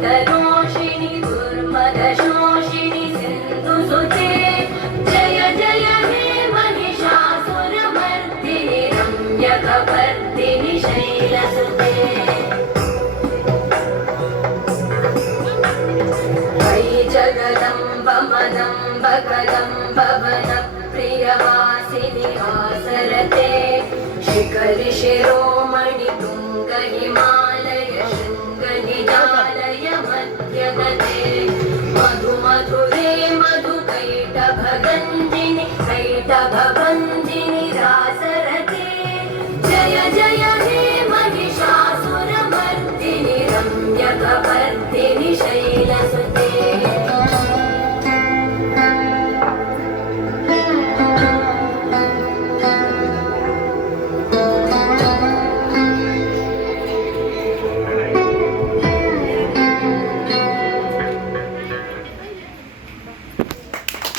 भक्तरोषिणि दुर्मदशोषिणि सिन्धुसुते जय जय हे महिषासुरमर्दिनि रम्यकपर्दिनि शैलसुते जगदम्ब मदम्ब कदम्ब वनप्रियवासिनि वासरते शिखरि शिरोमणि तुङ्ग हिमालय शृङ्ग निजा